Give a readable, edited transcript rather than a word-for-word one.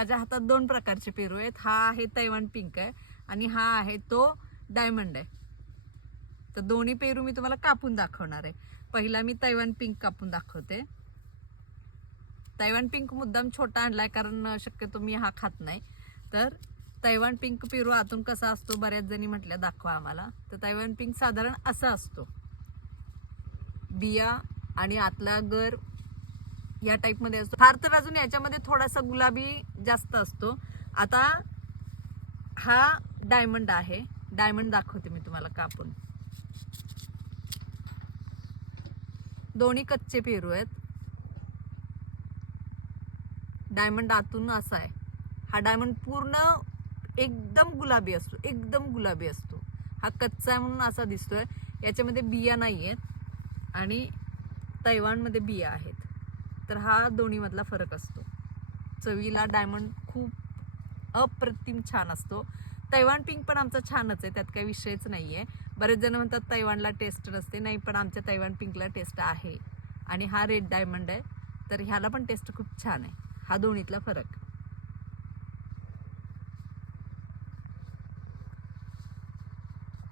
माझ्या हातात दोन प्रकारचे पेरू आहेत. हा आहे तैवान पिंक आहे आणि हा आहे तो डायमंड आहे. तर दोन्ही पेरू मी तुम्हाला कापून दाखवणार आहे. पहिला मी तैवान पिंक कापून दाखवते. तैवान पिंक मुद्दाम छोटा आणलाय कारण शक्यतो मी हा खात नाही. तर तैवान पिंक पेरू आतून कसा असतो बऱ्याच जणी म्हटल्या दाखवा आम्हाला. तर तैवान पिंक साधारण असा असतो, बिया आणि आतला गर या टाइप मध्ये असतो. फार तर अजून याच्यामध्ये थोडासा गुलाबी जास्त असतो. आता हा डायमंड आहे. डायमंड दाखवते मी तुम्हाला कापून. दोन्ही कच्चे पेरू आहेत. डायमंड आतून असा आहे. हा डायमंड पूर्ण एकदम गुलाबी असतो, एकदम गुलाबी असतो. हा कच्चा आहे म्हणून असा दिसतोय. याच्यामध्ये बिया नाही आहेत आणि तैवानमध्ये बिया आहेत. तर हा दोन्ही मधला फरक असतो. चवीला डायमंड खूप अप्रतिम छान असतो. तैवान पिंक पण आमचा छानच आहे, त्यात काही विषयच नाहीये. बरेच जण म्हणतात तैवानला टेस्ट नसते. नाही, पण आमच्या तैवान पिंकला टेस्ट आहे. आणि हा रेड डायमंड आहे, तर ह्याला पण टेस्ट खूप छान आहे. हा दोन्हीतला फरक.